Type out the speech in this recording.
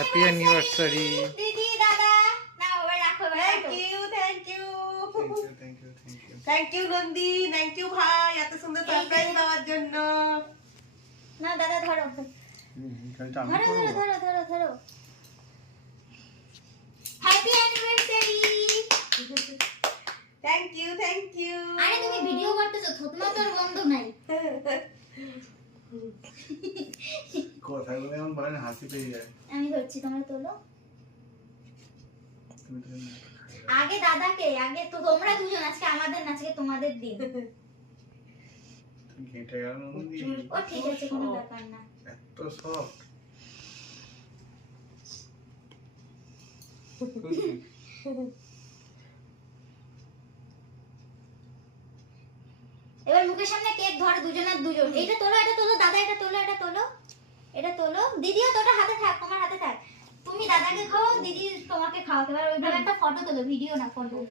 Happy anniversary. দিদি দাদা না ওই রাখো thank you thank you Nandi, thank you ভাই এত সুন্দর সারপ্রাইজ দেওয়ার জন্য। না দাদা ধরো ধরো ধরো ধরো ধরো ধরো হ্যাপি অ্যানিভার্সারি। থ্যাংক ইউ আরে তুমি ভিডিও করতেছো থতমা তোর বন্ধ নাই। কথাগুলো এমন বলেন হাসি পেয়ে যায়। আমি ধরছি তোমরা তোলো আগে দাদাকে, আগে তো তোমরা দুজন, আজকে আমাদের না, আজকে তোমাদের দিন। তুমি ঘেঁটে গেল নন্দী। ও ঠিক আছে কোনো ব্যাপার না। এত সফট। এবার মুখের সামনে কেক ধরো দুজনের দুজন। এটা তোলো দাদা, এটা তোলো দিদিও তোটা হাতে থাক, তোমার হাতে থাক। তুমি দাদাকে খাও, দিদি তোমাকে খাওয়াতে পারো। ওইভাবে একটা ফটো তোলো, ভিডিও না ফটো।